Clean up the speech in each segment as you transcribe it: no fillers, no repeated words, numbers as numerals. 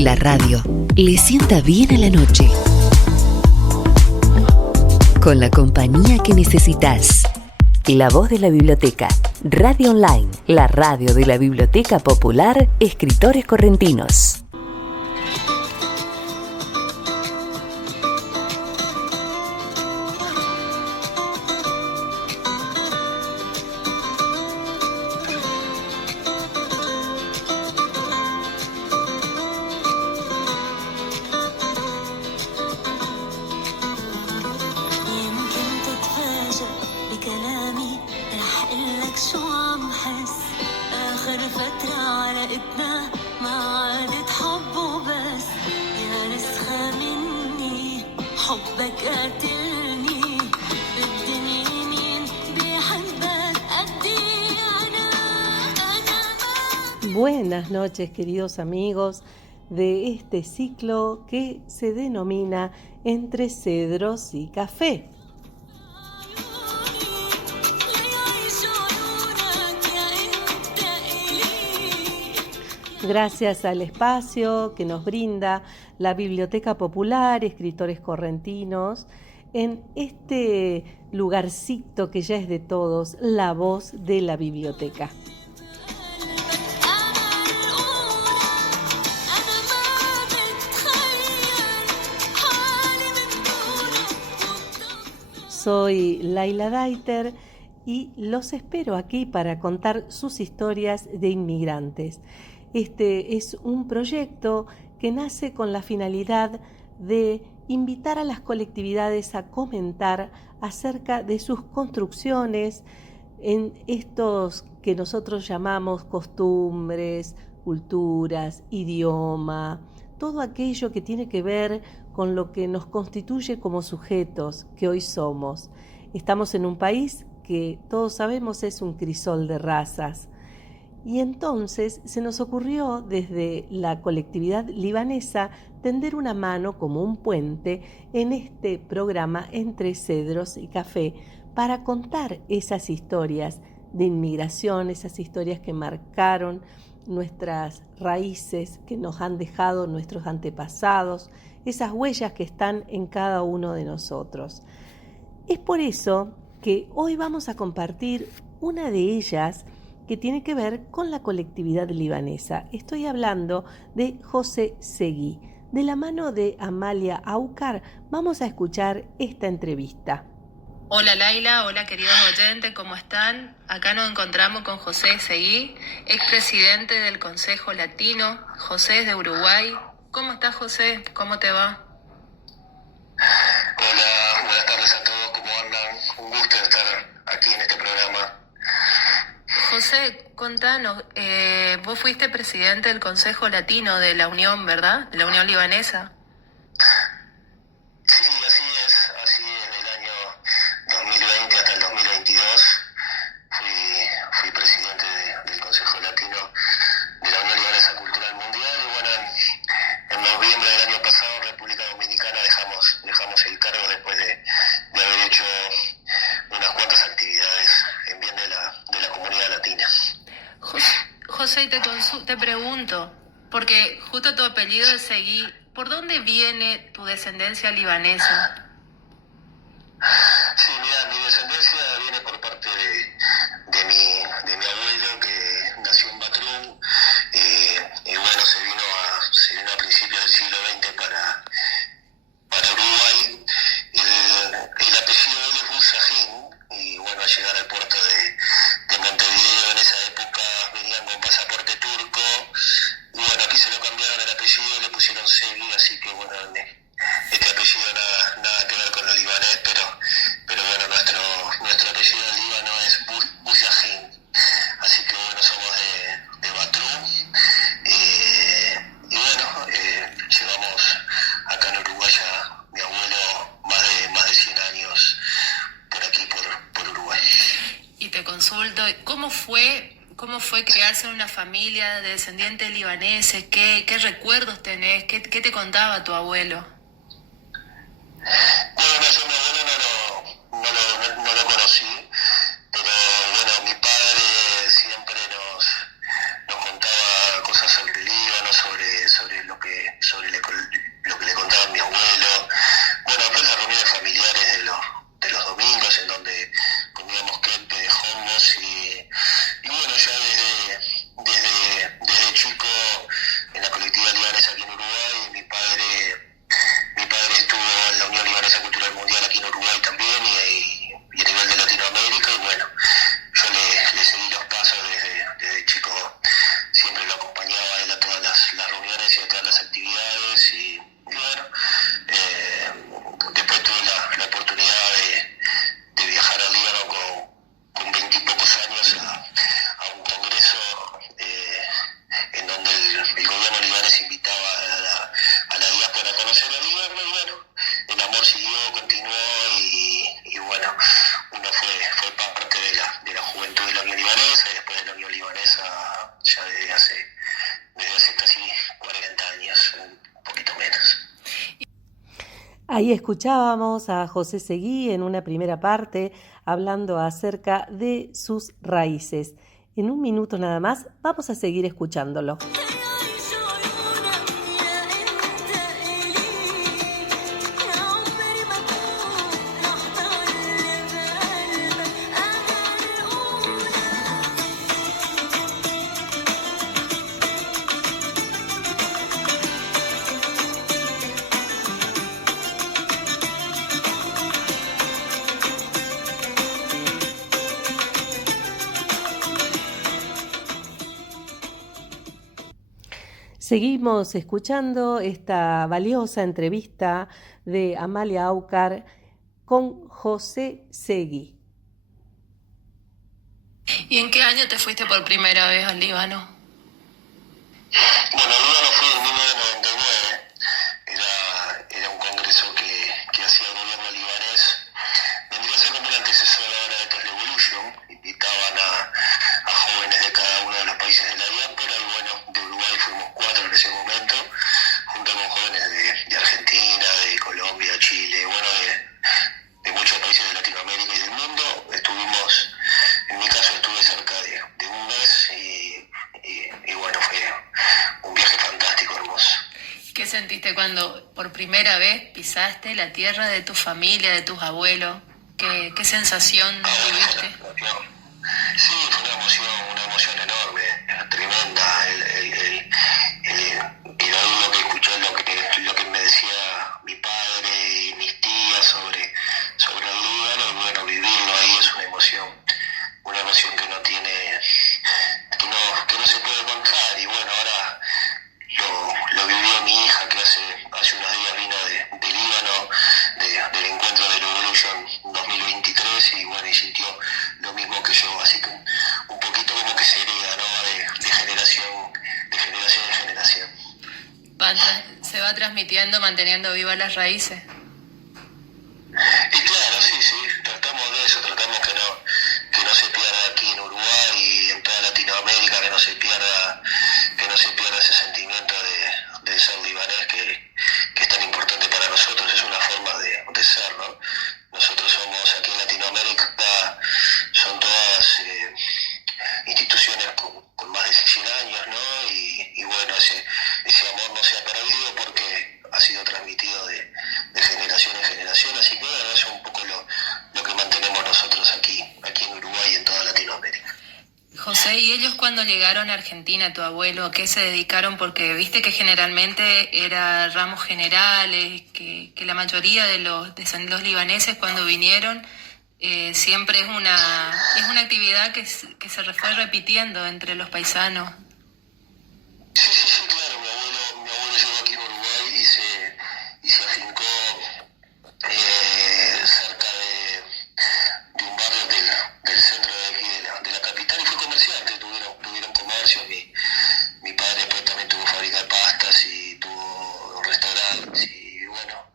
La radio le sienta bien a la noche. Con la compañía que necesitas. La voz de la biblioteca. Radio Online, la radio de la Biblioteca Popular Escritores Correntinos. Buenas noches, queridos amigos de este ciclo que se denomina Entre Cedros y Café. Gracias al espacio que nos brinda la Biblioteca Popular Escritores Correntinos en este lugarcito que ya es de todos, la voz de la biblioteca. Soy Laila Daiter y los espero aquí para contar sus historias de inmigrantes. Este es un proyecto que nace con la finalidad de invitar a las colectividades a comentar acerca de sus construcciones en estos que nosotros llamamos costumbres, culturas, idioma, todo aquello que tiene que ver con lo que nos constituye como sujetos que hoy somos. Estamos en un país que todos sabemos es un crisol de razas. Y entonces se nos ocurrió desde la colectividad libanesa tender una mano como un puente en este programa Entre Cedros y Café para contar esas historias de inmigración, esas historias que marcaron nuestras raíces, que nos han dejado nuestros antepasados, esas huellas que están en cada uno de nosotros. Es por eso que hoy vamos a compartir una de ellas que tiene que ver con la colectividad libanesa. Estoy hablando de José Seguí. De la mano de Amalia Aucar vamos a escuchar esta entrevista. Hola Laila, hola queridos oyentes, ¿cómo están? Acá nos encontramos con José Seguí, expresidente del Consejo Latino. José es de Uruguay. ¿Cómo estás, José? ¿Cómo te va? Hola, buenas tardes a todos, ¿cómo andan? Un gusto estar aquí en este programa. José, contanos, vos fuiste presidente del Consejo Latino de la Unión, ¿verdad? De la Unión Libanesa. Sí, así es, del año 2020 hasta el 2022 fui presidente del Consejo Latino de la Unión Libanesa Cultural Mundial y bueno, en noviembre del año pasado en República Dominicana dejamos el cargo después de haber hecho unas cuantas actividades en bien de la comunidad latina. José, te pregunto, porque justo tu apellido es Seguí, ¿por dónde viene tu descendencia libanesa? Sí, mira, mi descendencia viene por parte de mi abuelo que nació en Batrún y bueno, se vino a principios del siglo XX para Uruguay. El apellido de él es Busajín y bueno, al llegar al puerto de Montevideo en esa época venían con pasaporte turco y bueno, aquí se lo cambiaron el apellido y le pusieron Seguí, así que bueno, este apellido nada que ver con el libanés, pero bueno, nuestro apellido del Líbano es Busajín, así que bueno, somos de Batrún y bueno, llevamos acá en Uruguay ya mi abuelo más de 100 años por aquí, por Uruguay. Y te consulto, ¿cómo fue criarse en una familia de descendientes libaneses? ¿Qué recuerdos tenés? ¿Qué te contaba tu abuelo? Bueno, yo mi abuelo no lo conocí, pero bueno, mi padre siempre nos contaba cosas sobre el Líbano, sobre lo que Ahí escuchábamos a José Seguí en una primera parte hablando acerca de sus raíces. En un minuto nada más vamos a seguir escuchándolo. Seguimos escuchando esta valiosa entrevista de Amalia Aucar con José Seguí. ¿Y en qué año te fuiste por primera vez al Líbano? Bueno, al Líbano fui en 1999. Era un congreso que hacía el gobierno libanés. Vendría a ser como el antecesor ahora de Cat Revolution. Invitaban a jóvenes de cada uno de los países de la diáspora y bueno, de Uruguay fuimos 4 en ese momento, junto con jóvenes de Argentina, de Colombia, Chile, bueno, de muchos países de Latinoamérica y del mundo. En mi caso estuve cerca de un mes y bueno, fue un viaje fantástico, hermoso. ¿Qué sentiste cuando por primera vez pisaste la tierra de tu familia, de tus abuelos? ¿Qué sensación tuviste? Sí, fue una emoción enorme, tremenda. Y de ahí lo que escuché, lo que me decía mi padre y mis tías sobre el Líbano, y bueno, vivirlo ahí es una emoción que no tiene, que no se puede contar. Y bueno, ahora lo vivió mi hija, que hace unos días vino de Líbano, del encuentro de Revolution 2023, y bueno, y sintió lo mismo que yo, así que un poquito como que se hereda, ¿no? De generación en generación. Se va transmitiendo, manteniendo vivas las raíces. Y claro, sí, tratamos de eso, tratamos que no se pierda aquí en Uruguay y en toda Latinoamérica, que no se pierda ese sentimiento de ser libanés que es tan importante para nosotros. Es una forma de ser, ¿no? Nosotros somos aquí en Latinoamérica, son todas instituciones con más de 100 años, ¿no? Y bueno, ese amor no se ha perdido porque ha sido transmitido de generación en generación, así que bueno, eso es un poco lo que mantenemos nosotros aquí en Uruguay y en toda Latinoamérica. José, ¿y ellos cuando llegaron a Argentina, tu abuelo, a qué se dedicaron? Porque viste que generalmente era ramos generales, que la mayoría de los libaneses cuando vinieron siempre es una actividad que se fue repitiendo entre los paisanos. Sí, claro, mi abuelo llegó aquí en Uruguay y se afincó cerca de un barrio del centro de aquí de la capital, y fue comerciante, tuvieron comercio. Mi padre después también tuvo fábrica de pastas y tuvo restaurantes, y bueno,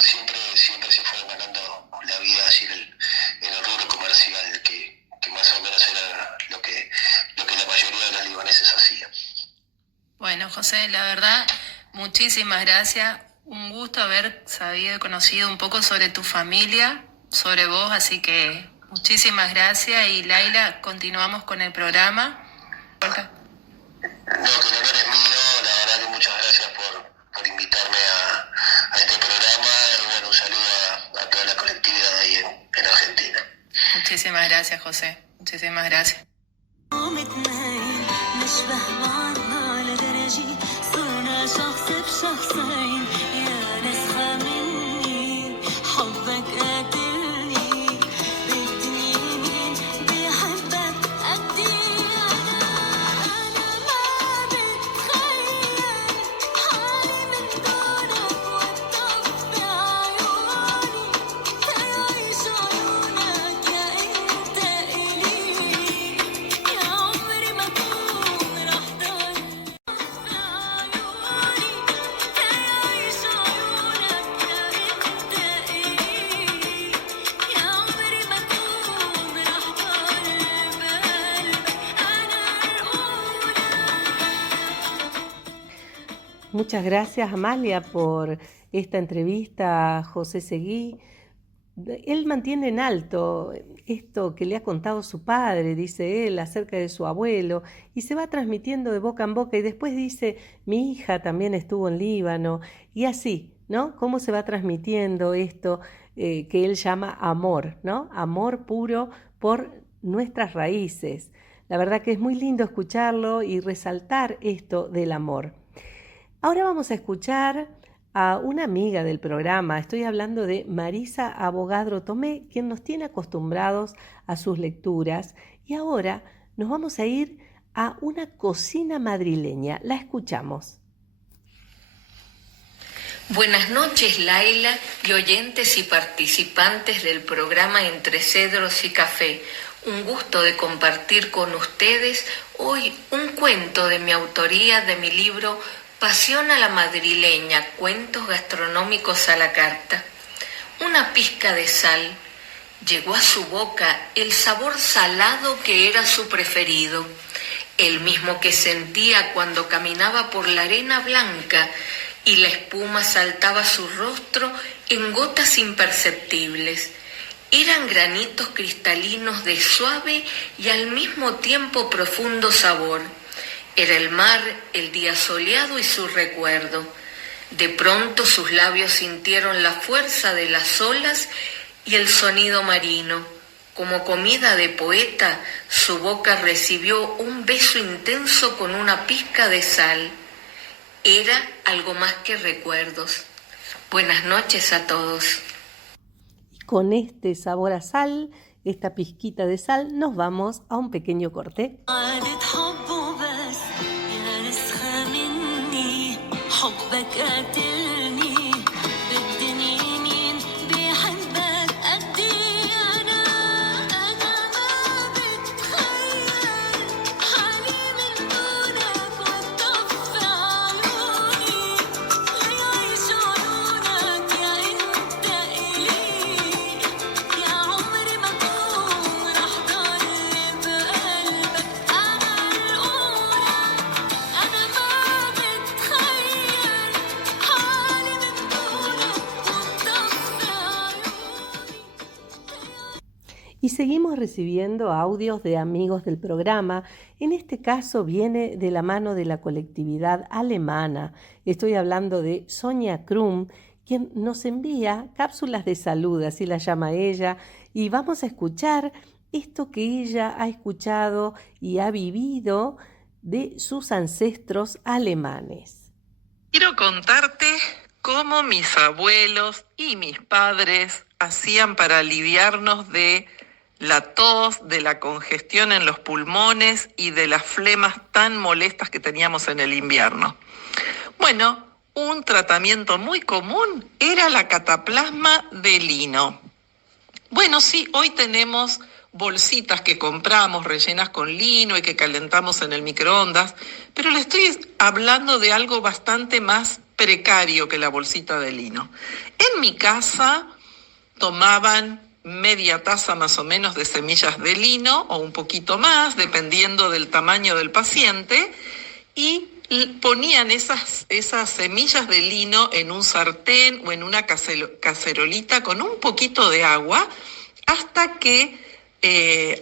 siempre se fue ganando la vida así en el rubro comercial, que más o menos era lo que la mayoría de los libaneses hacían. Bueno, José, la verdad, muchísimas gracias. Un gusto haber sabido y conocido un poco sobre tu familia, sobre vos, así que muchísimas gracias. Y Laila, continuamos con el programa. No, que el honor es mío, la verdad que muchas gracias por invitarme a este programa, y bueno, un saludo a toda la colectividad ahí en Argentina. Muchísimas gracias, José, muchísimas gracias. Muchas gracias, Amalia, por esta entrevista a José Seguí. Él mantiene en alto esto que le ha contado su padre, dice él, acerca de su abuelo, y se va transmitiendo de boca en boca, y después dice, mi hija también estuvo en Líbano, y así, ¿no? Cómo se va transmitiendo esto que él llama amor, ¿no? Amor puro por nuestras raíces. La verdad que es muy lindo escucharlo y resaltar esto del amor. Ahora vamos a escuchar a una amiga del programa. Estoy hablando de Marisa Abogadro Tomé, quien nos tiene acostumbrados a sus lecturas. Y ahora nos vamos a ir a una cocina madrileña. La escuchamos. Buenas noches, Laila, y oyentes y participantes del programa Entre Cedros y Café. Un gusto de compartir con ustedes hoy un cuento de mi autoría de mi libro Pasión a la madrileña, cuentos gastronómicos a la carta. Una pizca de sal. Llegó a su boca el sabor salado que era su preferido, el mismo que sentía cuando caminaba por la arena blanca y la espuma saltaba a su rostro en gotas imperceptibles. Eran granitos cristalinos de suave y al mismo tiempo profundo sabor. Era el mar, el día soleado y su recuerdo. De pronto sus labios sintieron la fuerza de las olas y el sonido marino. Como comida de poeta, su boca recibió un beso intenso con una pizca de sal. Era algo más que recuerdos. Buenas noches a todos. Con este sabor a sal, esta pizquita de sal, nos vamos a un pequeño corte. Y seguimos recibiendo audios de amigos del programa. En este caso viene de la mano de la colectividad alemana. Estoy hablando de Sonia Krum, quien nos envía cápsulas de salud, así la llama ella, y vamos a escuchar esto que ella ha escuchado y ha vivido de sus ancestros alemanes. Quiero contarte cómo mis abuelos y mis padres hacían para aliviarnos de la tos, de la congestión en los pulmones y de las flemas tan molestas que teníamos en el invierno. Bueno, un tratamiento muy común era la cataplasma de lino. Bueno, sí, hoy tenemos bolsitas que compramos rellenas con lino y que calentamos en el microondas, pero le estoy hablando de algo bastante más precario que la bolsita de lino. En mi casa tomaban media taza más o menos de semillas de lino o un poquito más, dependiendo del tamaño del paciente, y ponían esas semillas de lino en un sartén o en una cacerolita con un poquito de agua hasta que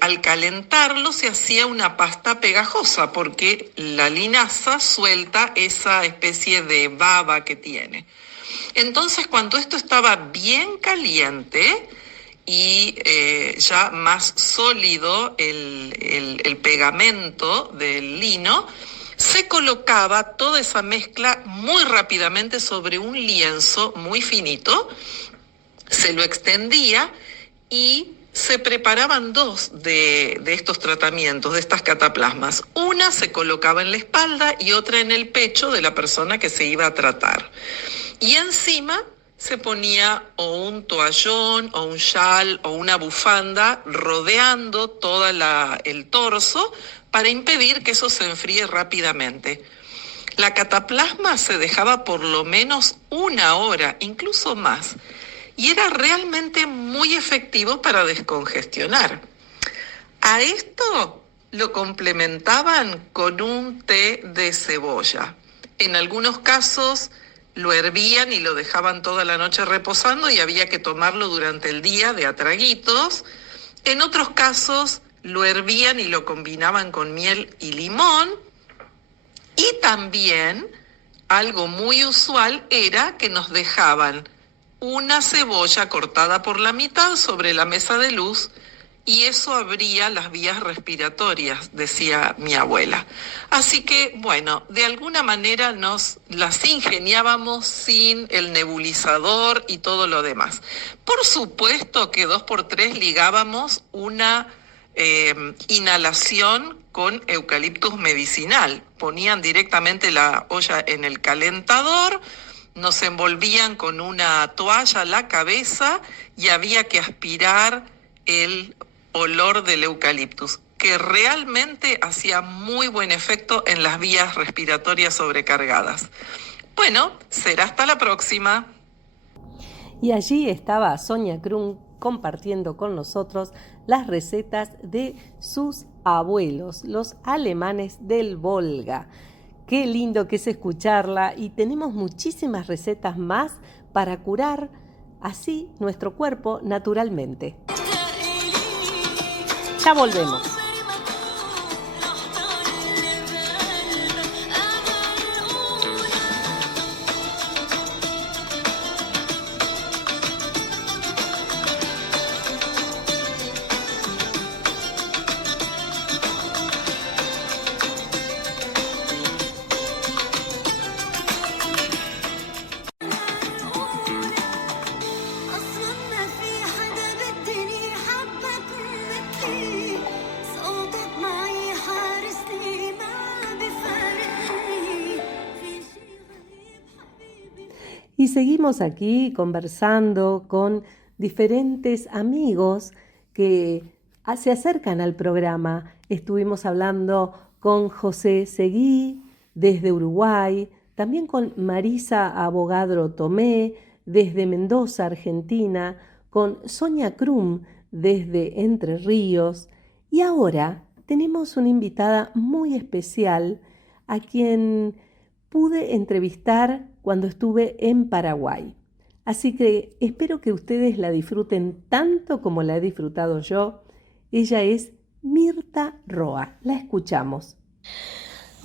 al calentarlo se hacía una pasta pegajosa porque la linaza suelta esa especie de baba que tiene. Entonces, cuando esto estaba bien caliente y ya más sólido el pegamento del lino, se colocaba toda esa mezcla muy rápidamente sobre un lienzo muy finito, se lo extendía y se preparaban dos de estos tratamientos, de estas cataplasmas. Una se colocaba en la espalda y otra en el pecho de la persona que se iba a tratar. Y encima se ponía o un toallón o un chal o una bufanda rodeando todo el torso para impedir que eso se enfríe rápidamente. La cataplasma se dejaba por lo menos 1 hora, incluso más, y era realmente muy efectivo para descongestionar. A esto lo complementaban con un té de cebolla. En algunos casos lo hervían y lo dejaban toda la noche reposando y había que tomarlo durante el día de a traguitos. En otros casos lo hervían y lo combinaban con miel y limón. Y también algo muy usual era que nos dejaban una cebolla cortada por la mitad sobre la mesa de luz y eso abría las vías respiratorias, decía mi abuela. Así que, bueno, de alguna manera nos las ingeniábamos sin el nebulizador y todo lo demás. Por supuesto que 2x3 ligábamos una inhalación con eucaliptus medicinal. Ponían directamente la olla en el calentador, nos envolvían con una toalla la cabeza y había que aspirar el olor del eucaliptus, que realmente hacía muy buen efecto en las vías respiratorias sobrecargadas. Bueno, será hasta la próxima. Y allí estaba Sonia Krum compartiendo con nosotros las recetas de sus abuelos, los alemanes del Volga. Qué lindo que es escucharla y tenemos muchísimas recetas más para curar así nuestro cuerpo naturalmente. Ya volvemos. Y seguimos aquí conversando con diferentes amigos que se acercan al programa. Estuvimos hablando con José Seguí desde Uruguay, también con Marisa Abogadro Tomé desde Mendoza, Argentina, con Sonia Krum desde Entre Ríos. Y ahora tenemos una invitada muy especial a quien pude entrevistar cuando estuve en Paraguay. Así que espero que ustedes la disfruten tanto como la he disfrutado yo. Ella es Mirta Roa. La escuchamos.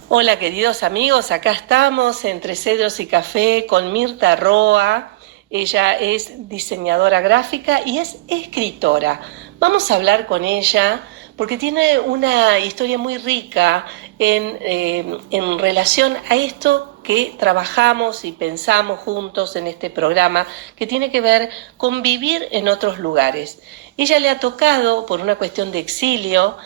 Hola queridos amigos, acá estamos Entre Cedros y Café con Mirta Roa. Ella es diseñadora gráfica y es escritora. Vamos a hablar con ella porque tiene una historia muy rica en relación a esto que trabajamos y pensamos juntos en este programa, que tiene que ver con vivir en otros lugares. Ella le ha tocado, por una cuestión de exilio,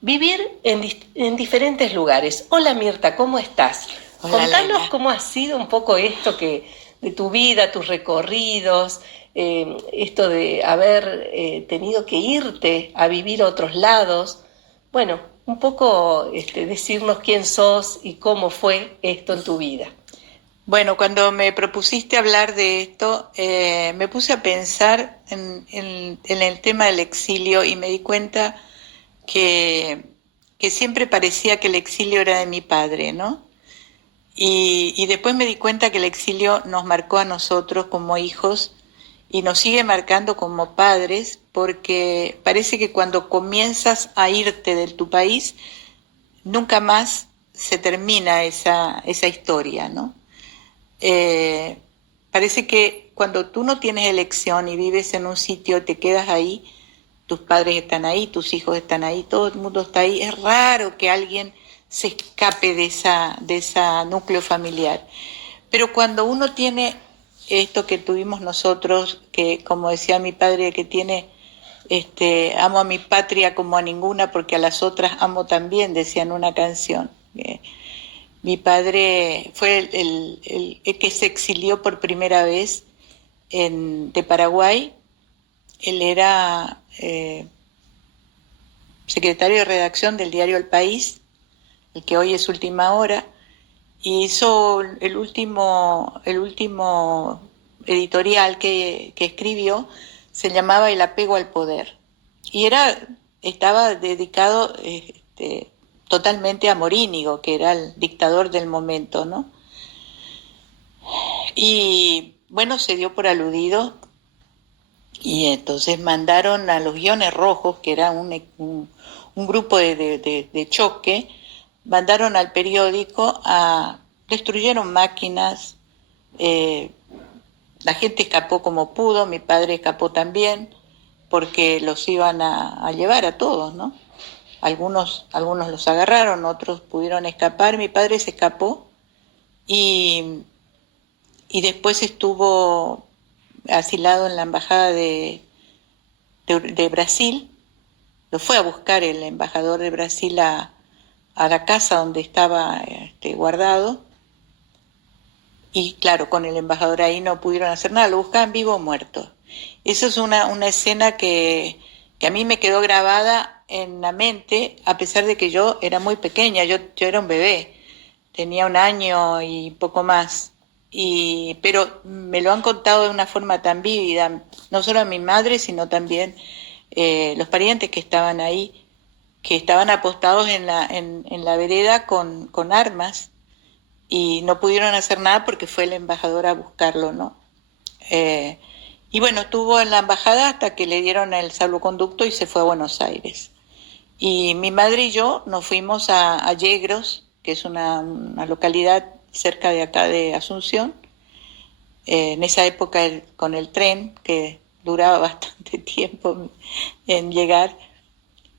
vivir en diferentes lugares. Hola Mirta, ¿cómo estás? Hola, Contanos Laila. cómo ha sido un poco esto de tu vida, tus recorridos, esto de haber tenido que irte a vivir a otros lados. Bueno, un poco decirnos quién sos y cómo fue esto en tu vida. Bueno, cuando me propusiste hablar de esto, me puse a pensar en el tema del exilio y me di cuenta que siempre parecía que el exilio era de mi padre, ¿no? Y después me di cuenta que el exilio nos marcó a nosotros como hijos y nos sigue marcando como padres, porque parece que cuando comienzas a irte de tu país, nunca más se termina esa historia, ¿no? Parece que cuando tú no tienes elección y vives en un sitio, te quedas ahí, tus padres están ahí, tus hijos están ahí, todo el mundo está ahí. Es raro que alguien se escape de esa núcleo familiar. Pero cuando uno tiene esto que tuvimos nosotros, que como decía mi padre, que tiene, amo a mi patria como a ninguna, porque a las otras amo también, decía en una canción. Mi padre fue el que se exilió por primera vez de Paraguay. Él era secretario de redacción del diario El País, el que hoy es Última Hora, y hizo el último editorial que escribió, se llamaba El apego al poder, y estaba dedicado totalmente a Morínigo, que era el dictador del momento, ¿no? Y bueno, se dio por aludido y entonces mandaron a los Guiones Rojos, que era un grupo de choque, mandaron al periódico destruyeron máquinas, la gente escapó como pudo, mi padre escapó también, porque los iban a llevar a todos, ¿no? Algunos los agarraron, otros pudieron escapar, mi padre se escapó y después estuvo asilado en la embajada de Brasil. Lo fue a buscar el embajador de Brasil a la casa donde estaba guardado, y claro, con el embajador ahí no pudieron hacer nada, lo buscaban vivo o muerto. Eso es una escena que a mí me quedó grabada en la mente, a pesar de que yo era muy pequeña, yo era un bebé, tenía 1 año y poco más, pero me lo han contado de una forma tan vívida, no solo a mi madre, sino también los parientes que estaban ahí, que estaban apostados en la vereda con armas, y no pudieron hacer nada porque fue el embajador a buscarlo, ¿no? Y bueno, estuvo en la embajada hasta que le dieron el salvoconducto y se fue a Buenos Aires. Y mi madre y yo nos fuimos a Yegros, que es una localidad cerca de acá de Asunción, en esa época con el tren, que duraba bastante tiempo en llegar,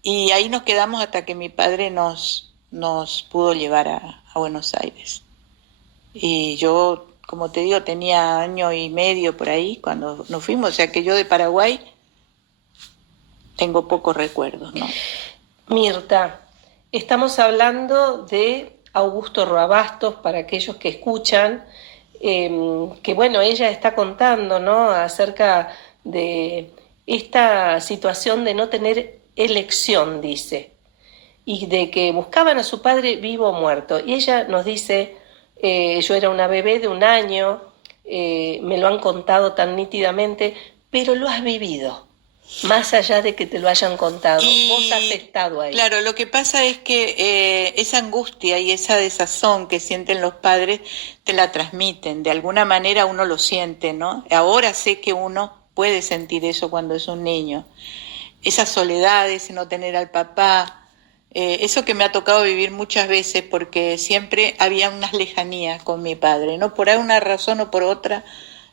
y ahí nos quedamos hasta que mi padre nos pudo llevar a Buenos Aires. Y yo, como te digo, tenía 1 año y medio por ahí cuando nos fuimos, o sea que yo de Paraguay tengo pocos recuerdos, ¿no? Mirta, estamos hablando de Augusto Roa Bastos, para aquellos que escuchan, que bueno, ella está contando, ¿no?, acerca de esta situación de no tener elección, dice, y de que buscaban a su padre vivo o muerto. Y ella nos dice, yo era una bebé de 1 año, me lo han contado tan nítidamente, pero lo has vivido, más allá de que te lo hayan contado. Vos has estado ahí. Claro, lo que pasa es que esa angustia y esa desazón que sienten los padres te la transmiten, de alguna manera uno lo siente, ¿no? Ahora sé que uno puede sentir eso cuando es un niño, esa soledad, ese no tener al papá, eso que me ha tocado vivir muchas veces, porque siempre había unas lejanías con mi padre, ¿no? Por alguna razón o por otra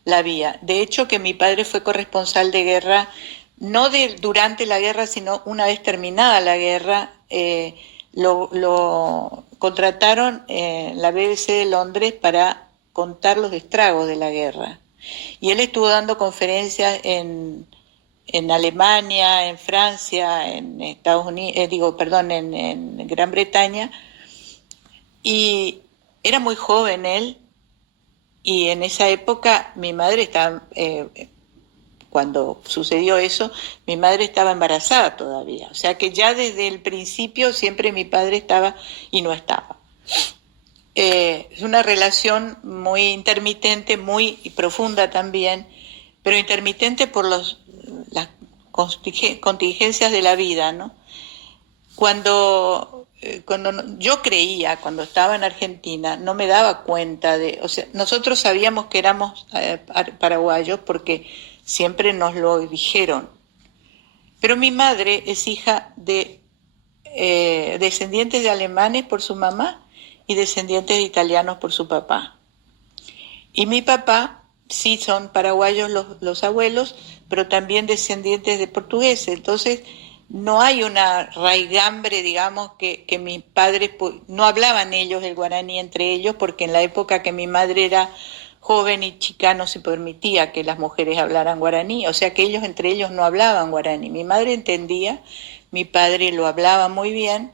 la había. De hecho, que mi padre fue corresponsal de guerra, no durante la guerra, sino una vez terminada la guerra, lo contrataron en la BBC de Londres para contar los estragos de la guerra. Y él estuvo dando conferencias en Alemania, en Francia, en Estados Unidos, en Gran Bretaña, y era muy joven él, y en esa época mi madre estaba, cuando sucedió eso, mi madre estaba embarazada todavía, o sea que ya desde el principio siempre mi padre estaba y no estaba. Es una relación muy intermitente, muy profunda también, pero intermitente por las contingencias de la vida, ¿no? Cuando yo creía, cuando estaba en Argentina, no me daba cuenta o sea, nosotros sabíamos que éramos paraguayos porque siempre nos lo dijeron, pero mi madre es hija de descendientes de alemanes por su mamá y descendientes de italianos por su papá. Y mi papá, sí son paraguayos los abuelos, pero también descendientes de portugueses. Entonces, no hay una raigambre, digamos, que mis padres, no hablaban ellos el guaraní entre ellos, porque en la época que mi madre era joven y chica no se permitía que las mujeres hablaran guaraní, o sea que ellos entre ellos no hablaban guaraní. Mi madre entendía, mi padre lo hablaba muy bien,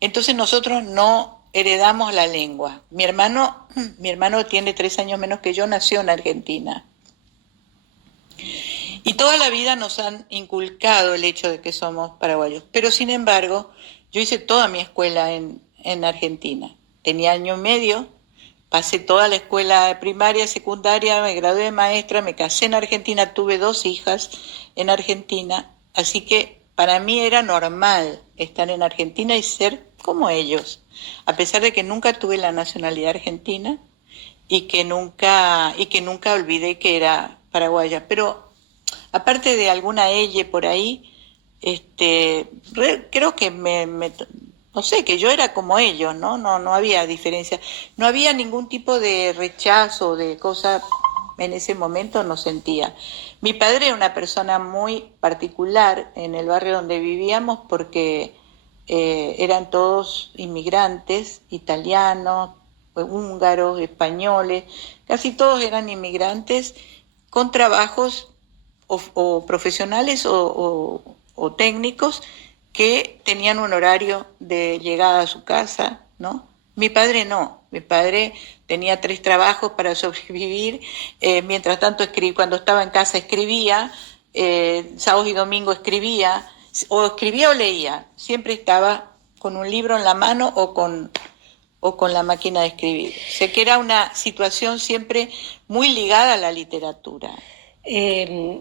entonces nosotros no heredamos la lengua. Mi hermano tiene 3 años menos que yo, nació en Argentina. Y toda la vida nos han inculcado el hecho de que somos paraguayos. Pero sin embargo, yo hice toda mi escuela en Argentina. Tenía 1 año y medio, pasé toda la escuela primaria, secundaria, me gradué de maestra, me casé en Argentina, tuve 2 hijas en Argentina. Así que para mí era normal estar en Argentina y ser como ellos. A pesar de que nunca tuve la nacionalidad argentina, y que nunca olvidé que era paraguaya. Pero aparte de alguna elle por ahí, creo que no sé, que yo era como ellos, ¿no? No había diferencia, no había ningún tipo de rechazo, de cosa, en ese momento no sentía. Mi padre era una persona muy particular en el barrio donde vivíamos porque eran todos inmigrantes, italianos, húngaros, españoles, casi todos eran inmigrantes con trabajos o profesionales o técnicos que tenían un horario de llegada a su casa, ¿no? Mi padre no, mi padre tenía 3 trabajos para sobrevivir, mientras tanto cuando estaba en casa escribía, sábados y domingos escribía o leía, siempre estaba con un libro en la mano o con la máquina de escribir. Sé que era una situación siempre muy ligada a la literatura.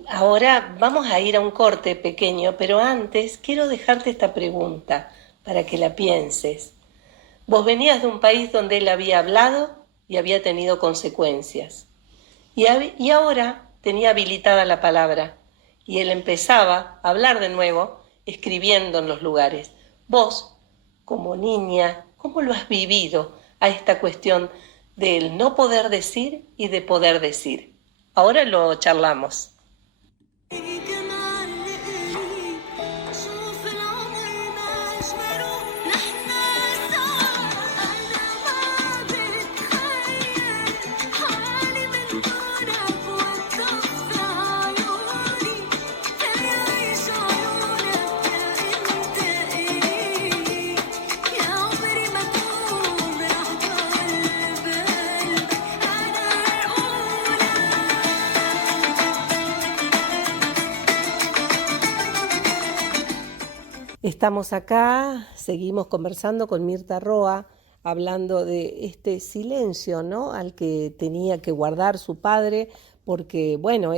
Ahora vamos a ir a un corte pequeño, pero antes quiero dejarte esta pregunta para que la pienses. Vos venías de un país donde él había hablado y había tenido consecuencias. Y ahora tenía habilitada la palabra y él empezaba a hablar de nuevo, escribiendo en los lugares. Vos, como niña, ¿cómo lo has vivido a esta cuestión del no poder decir y de poder decir? Ahora lo charlamos. Estamos acá, seguimos conversando con Mirta Roa, hablando de este silencio, ¿no?, al que tenía que guardar su padre, porque, bueno,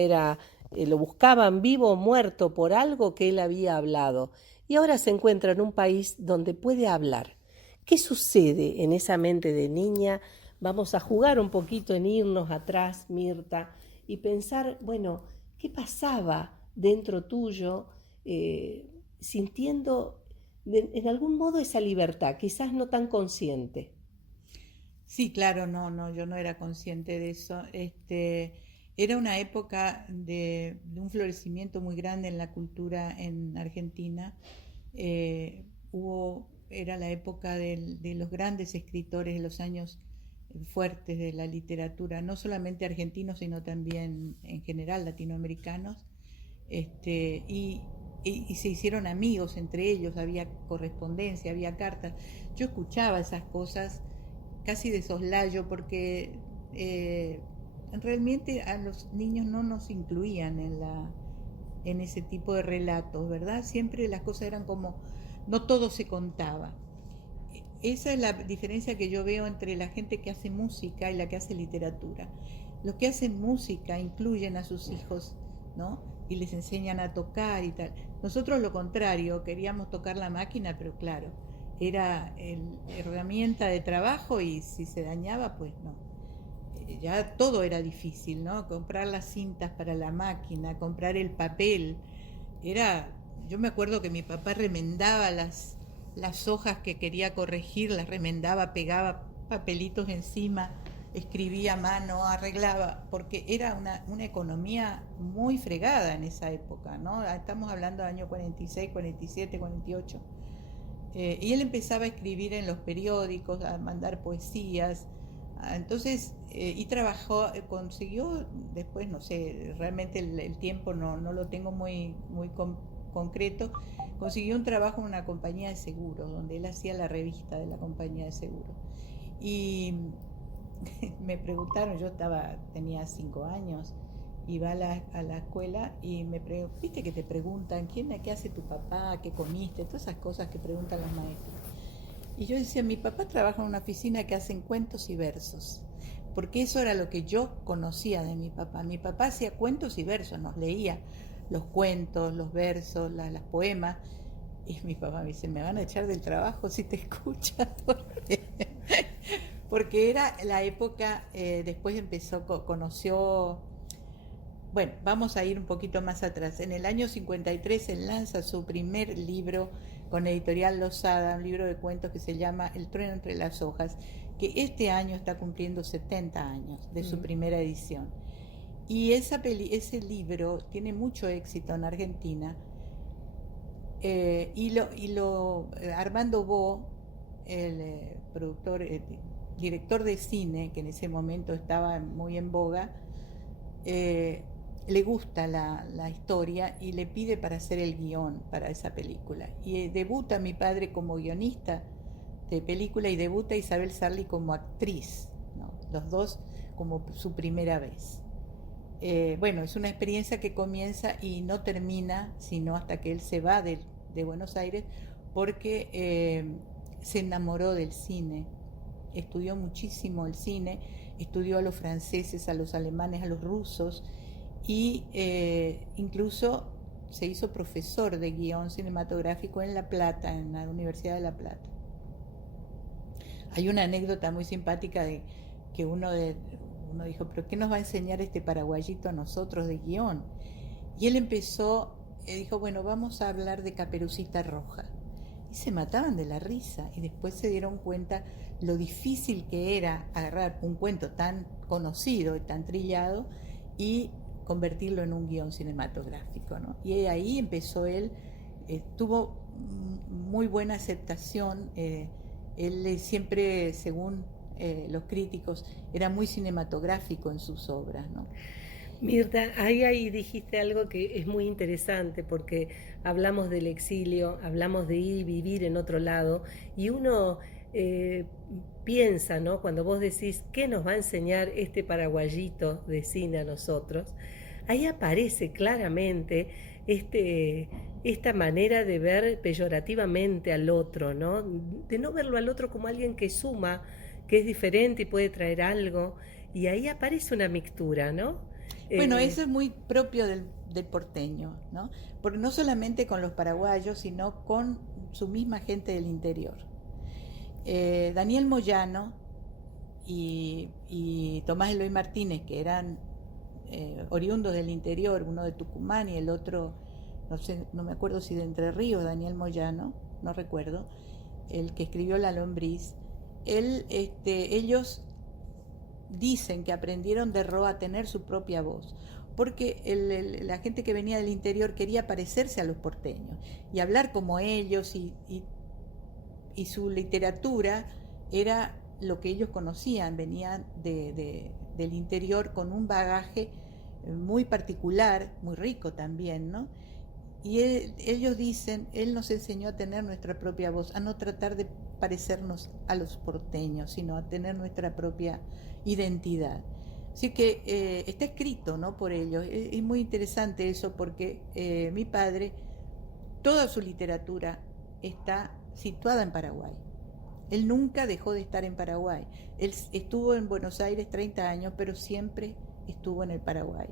lo buscaban vivo o muerto por algo que él había hablado. Y ahora se encuentra en un país donde puede hablar. ¿Qué sucede en esa mente de niña? Vamos a jugar un poquito en irnos atrás, Mirta, y pensar, bueno, ¿qué pasaba dentro tuyo? Sintiendo en algún modo esa libertad, quizás no tan consciente. Sí, claro, no, yo no era consciente de eso. Era una época de un florecimiento muy grande en la cultura en Argentina. Era la época de los grandes escritores de los años fuertes de la literatura, no solamente argentinos, sino también en general latinoamericanos. Y se hicieron amigos entre ellos, había correspondencia, había cartas. Yo escuchaba esas cosas casi de soslayo porque realmente a los niños no nos incluían en ese tipo de relatos, ¿verdad? Siempre las cosas eran como, no todo se contaba. Esa es la diferencia que yo veo entre la gente que hace música y la que hace literatura. Los que hacen música incluyen a sus hijos, ¿no?, y les enseñan a tocar y tal. Nosotros lo contrario, queríamos tocar la máquina, pero claro, era herramienta de trabajo y si se dañaba, pues no. Ya todo era difícil, ¿no? Comprar las cintas para la máquina, comprar el papel. Yo me acuerdo que mi papá remendaba las hojas que quería corregir, las remendaba, pegaba papelitos encima, escribía a mano, arreglaba, porque era una economía muy fregada en esa época, ¿no? Estamos hablando del año 46, 47, 48. Y él empezaba a escribir en los periódicos, a mandar poesías. Entonces, y trabajó, consiguió después, no sé, realmente el tiempo no lo tengo muy concreto, consiguió un trabajo en una compañía de seguros, donde él hacía la revista de la compañía de seguros. Y me preguntaron, tenía 5 años, iba a la escuela y viste que te preguntan, ¿qué hace tu papá? ¿Qué comiste? Todas esas cosas que preguntan los maestros. Y yo decía, mi papá trabaja en una oficina que hacen cuentos y versos, porque eso era lo que yo conocía de mi papá. Mi papá hacía cuentos y versos, nos leía los cuentos, los versos, las poemas. Y mi papá me dice, me van a echar del trabajo si te escuchan. porque era la época, después conoció, bueno, vamos a ir un poquito más atrás. En el año 53 él lanza su primer libro con Editorial Losada, un libro de cuentos que se llama El trueno entre las hojas, que este año está cumpliendo 70 años de su primera edición. Y ese libro tiene mucho éxito en Argentina. Armando Bo, el productor, director de cine, que en ese momento estaba muy en boga, le gusta la historia y le pide para hacer el guión para esa película. Y debuta mi padre como guionista de película y debuta Isabel Sarli como actriz, ¿no? Los dos como su primera vez. Bueno, es una experiencia que comienza y no termina sino hasta que él se va de Buenos Aires, porque se enamoró del cine, estudió muchísimo el cine, estudió a los franceses, a los alemanes, a los rusos, y incluso se hizo profesor de guión cinematográfico en La Plata, en la Universidad de La Plata. Hay una anécdota muy simpática de que uno dijo, pero ¿qué nos va a enseñar este paraguayito a nosotros de guión? Y él dijo, bueno, vamos a hablar de Caperucita Roja. Y se mataban de la risa, y después se dieron cuenta lo difícil que era agarrar un cuento tan conocido y tan trillado y convertirlo en un guión cinematográfico, ¿no? Y ahí empezó él, tuvo muy buena aceptación, él siempre, según los críticos, era muy cinematográfico en sus obras, ¿no? Mirta, ahí dijiste algo que es muy interesante, porque hablamos del exilio, hablamos de ir y vivir en otro lado, y uno piensa, ¿no? Cuando vos decís, ¿qué nos va a enseñar este paraguayito de cine a nosotros? Ahí aparece claramente esta manera de ver peyorativamente al otro, ¿no? De no verlo al otro como alguien que suma, que es diferente y puede traer algo, y ahí aparece una mixtura, ¿no? Bueno, eso es muy propio del porteño, ¿no? Porque no solamente con los paraguayos, sino con su misma gente del interior. Daniel Moyano y Tomás Eloy Martínez, que eran oriundos del interior, uno de Tucumán y el otro, no me acuerdo si de Entre Ríos, Daniel Moyano, no recuerdo, el que escribió La Lombriz, ellos dicen que aprendieron de Roa a tener su propia voz, porque la gente que venía del interior quería parecerse a los porteños y hablar como ellos, y su literatura era lo que ellos conocían, venían del interior con un bagaje muy particular, muy rico también, ¿no? Y ellos dicen, él nos enseñó a tener nuestra propia voz, a no tratar de parecernos a los porteños, sino a tener nuestra propia identidad. Así que está escrito, ¿no?, por ellos. Es muy interesante eso, porque mi padre, toda su literatura está situada en Paraguay. Él nunca dejó de estar en Paraguay. Él estuvo en Buenos Aires 30 años, pero siempre estuvo en el Paraguay.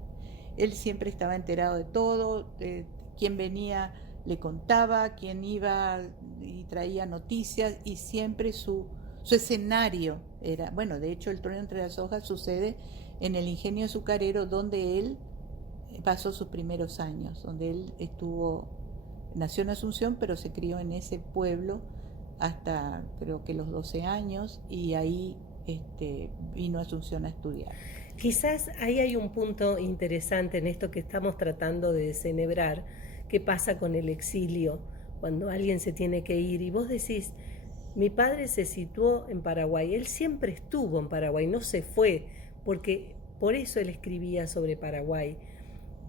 Él siempre estaba enterado de todo, quién venía le contaba, quién iba y traía noticias, y siempre su escenario era, bueno, de hecho El trueno entre las hojas sucede en el ingenio azucarero, donde él pasó sus primeros años, donde él nació en Asunción, pero se crió en ese pueblo hasta creo que los 12 años, y ahí vino a Asunción a estudiar. Quizás ahí hay un punto interesante en esto que estamos tratando de desenhebrar, qué pasa con el exilio, cuando alguien se tiene que ir, y vos decís, mi padre se situó en Paraguay, él siempre estuvo en Paraguay, no se fue, porque por eso él escribía sobre Paraguay.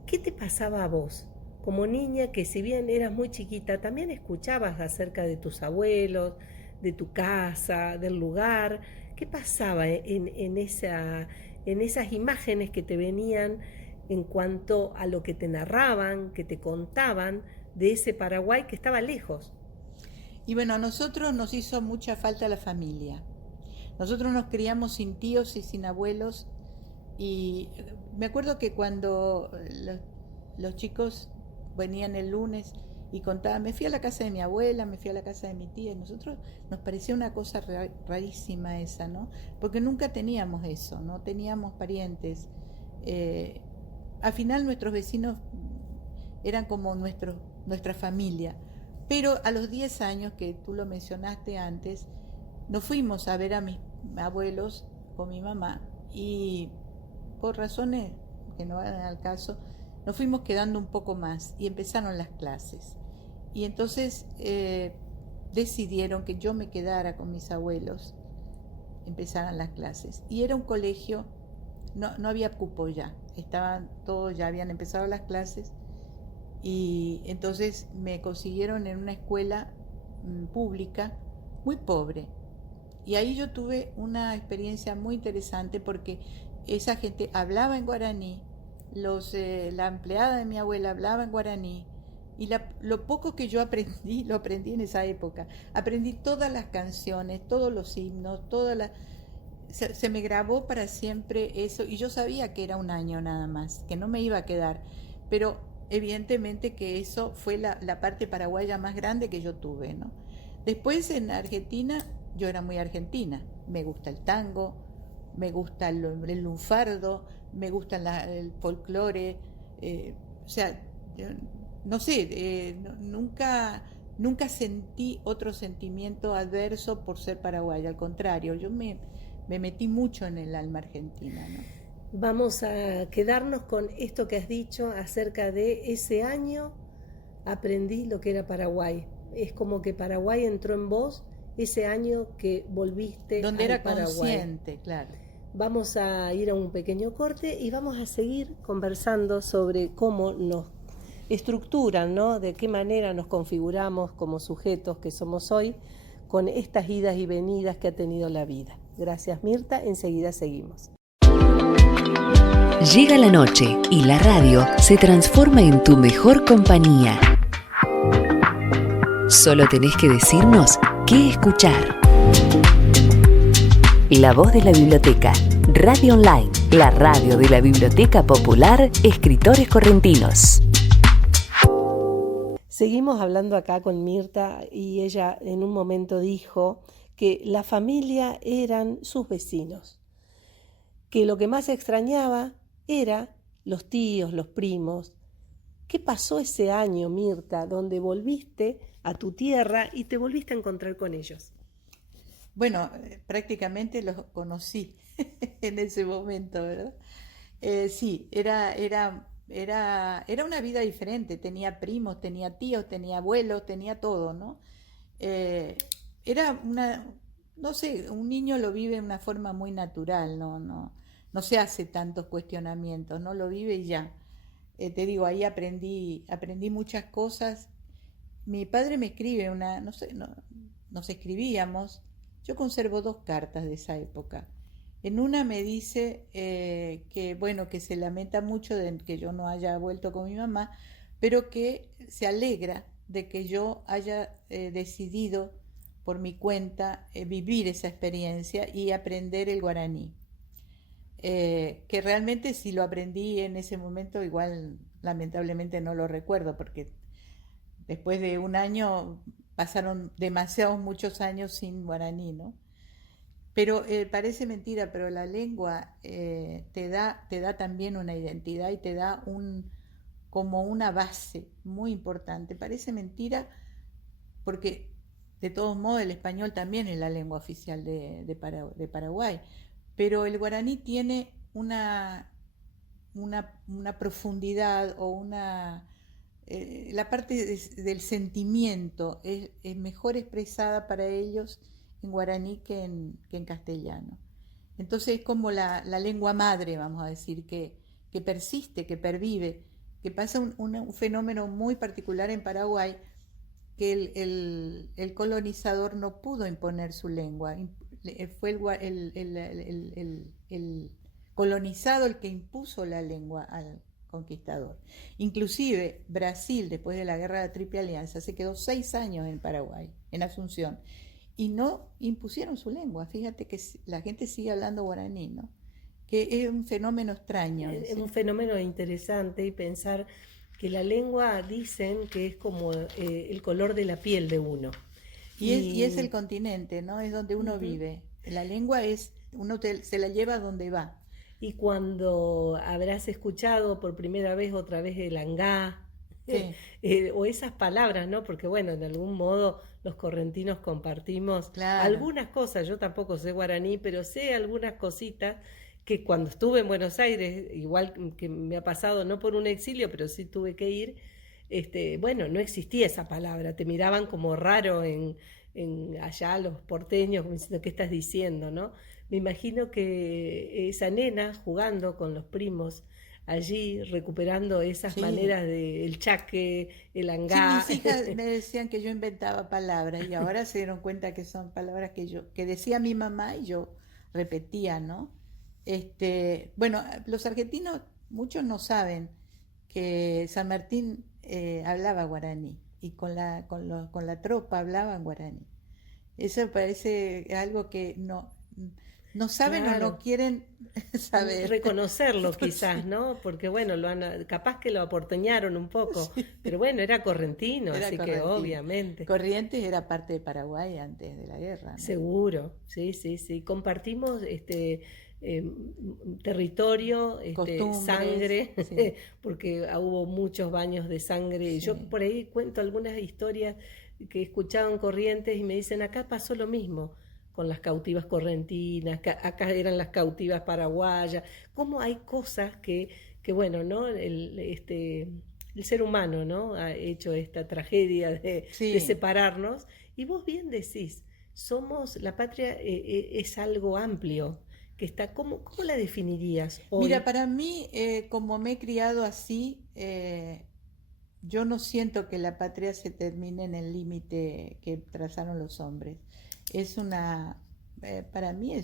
¿Qué te pasaba a vos? Como niña, que si bien eras muy chiquita, también escuchabas acerca de tus abuelos, de tu casa, del lugar. ¿Qué pasaba en esas imágenes que te venían en cuanto a lo que te narraban, que te contaban de ese Paraguay que estaba lejos? Y bueno, a nosotros nos hizo mucha falta la familia. Nosotros nos criamos sin tíos y sin abuelos, y me acuerdo que cuando los chicos venían el lunes y contaba, me fui a la casa de mi abuela, me fui a la casa de mi tía, y nosotros nos parecía una cosa rarísima esa, ¿no? Porque nunca teníamos eso, no teníamos parientes. Al final nuestros vecinos eran como nuestra familia, pero a los 10 años, que tú lo mencionaste antes, nos fuimos a ver a mis abuelos con mi mamá y por razones que no van al caso, nos fuimos quedando un poco más y empezaron las clases. Y entonces decidieron que yo me quedara con mis abuelos, empezaran las clases. Y era un colegio, no había cupo ya, estaban todos, ya habían empezado las clases, y entonces me consiguieron en una escuela pública muy pobre. Y ahí yo tuve una experiencia muy interesante porque esa gente hablaba en guaraní, la empleada de mi abuela hablaba en guaraní, y lo poco que yo aprendí, lo aprendí en esa época. Aprendí todas las canciones, todos los himnos, se me grabó para siempre eso, y yo sabía que era un año nada más, que no me iba a quedar, pero evidentemente que eso fue la parte paraguaya más grande que yo tuve, ¿no? Después en Argentina, yo era muy argentina, me gusta el tango, me gusta el lunfardo, me gusta el folclore, o sea, yo, no sé, nunca sentí otro sentimiento adverso por ser paraguaya, al contrario, yo me metí mucho en el alma argentina, ¿no? Vamos a quedarnos con esto que has dicho acerca de ese año aprendí lo que era Paraguay. Es como que Paraguay entró en vos ese año que volviste donde al era Paraguay. consciente, claro. Vamos a ir a un pequeño corte y vamos a seguir conversando sobre cómo nos estructuran, ¿no? De qué manera nos configuramos como sujetos que somos hoy con estas idas y venidas que ha tenido la vida. Gracias, Mirta. Enseguida seguimos. Llega la noche y la radio se transforma en tu mejor compañía. Solo tenés que decirnos qué escuchar. La voz de la biblioteca, Radio Online, la radio de la Biblioteca Popular, Escritores Correntinos. Seguimos hablando acá con Mirta y ella en un momento dijo que la familia eran sus vecinos, que lo que más extrañaba era los tíos, los primos. ¿Qué pasó ese año, Mirta, donde volviste a tu tierra y te volviste a encontrar con ellos? Bueno, prácticamente los conocí en ese momento, ¿verdad? Sí, era una vida diferente. Tenía primos, tenía tíos, tenía abuelos, tenía todo, ¿no? Era no sé, un niño lo vive de una forma muy natural, no se hace tantos cuestionamientos, no lo vive y ya. Te digo, ahí aprendí muchas cosas. Mi padre me escribe nos escribíamos. Yo conservo 2 cartas de esa época. En una me dice que se lamenta mucho de que yo no haya vuelto con mi mamá, pero que se alegra de que yo haya decidido por mi cuenta vivir esa experiencia y aprender el guaraní. Que realmente si lo aprendí en ese momento, igual lamentablemente no lo recuerdo, porque después de un año pasaron muchos años sin guaraní, ¿no? Pero parece mentira, pero la lengua te da también una identidad y te da como una base muy importante. Parece mentira porque de todos modos el español también es la lengua oficial de Paraguay, pero el guaraní tiene una profundidad o la parte del sentimiento es mejor expresada para ellos en guaraní que en castellano. Entonces es como la lengua madre, vamos a decir, que persiste, que pervive, que pasa un fenómeno muy particular en Paraguay, que el colonizador no pudo imponer su lengua, fue el colonizado el que impuso la lengua al conquistador. Inclusive Brasil, después de la guerra de la Triple Alianza, se quedó 6 años en Paraguay, en Asunción, y no impusieron su lengua. Fíjate que la gente sigue hablando guaraní, ¿no? Que es un fenómeno extraño. Es un fenómeno interesante, y pensar que la lengua dicen que es como el color de la piel de uno. Y es el continente, ¿no? Es donde uno Ujú. vive. La lengua es, se la lleva a donde va. Y cuando habrás escuchado por primera vez otra vez el angá, Sí, o esas palabras, ¿no? Porque bueno, de algún modo los correntinos compartimos claro. algunas cosas, yo tampoco sé guaraní, pero sé algunas cositas que cuando estuve en Buenos Aires, igual que me ha pasado, no por un exilio, pero sí tuve que ir, bueno, no existía esa palabra, te miraban como raro en allá los porteños, como diciendo, ¿qué estás diciendo, no? Me imagino que esa nena jugando con los primos allí, recuperando esas Sí. maneras del chaque, el Sí, angá. mis hijas me decían que yo inventaba palabras y ahora se dieron cuenta que son palabras que decía mi mamá y yo repetía, ¿no? Bueno, los argentinos, muchos no saben que San Martín hablaba guaraní y con la tropa hablaban guaraní. Eso parece algo que no saben o no Claro, quieren saber. reconocerlo quizás, Sí, ¿no? Porque bueno, capaz que lo aporteñaron un poco, sí, pero bueno, era correntino, era así que correntino. obviamente. Corrientes era parte de Paraguay antes de la guerra, ¿no? Seguro, sí, sí, sí. Compartimos territorio, Costumbres, sangre, sí, porque hubo muchos baños de sangre. Yo sí, por ahí cuento algunas historias que he escuchado en Corrientes y me dicen, acá pasó lo mismo con las cautivas correntinas, acá eran las cautivas paraguayas. Cómo hay cosas que bueno, ¿no? El ser humano, ¿no? Ha hecho esta tragedia de sí. separarnos. Y vos bien decís, la patria es algo amplio, que está, ¿cómo la definirías Mira, hoy? para mí, como me he criado así, yo no siento que la patria se termine en el límite que trazaron los hombres. Es una, para mí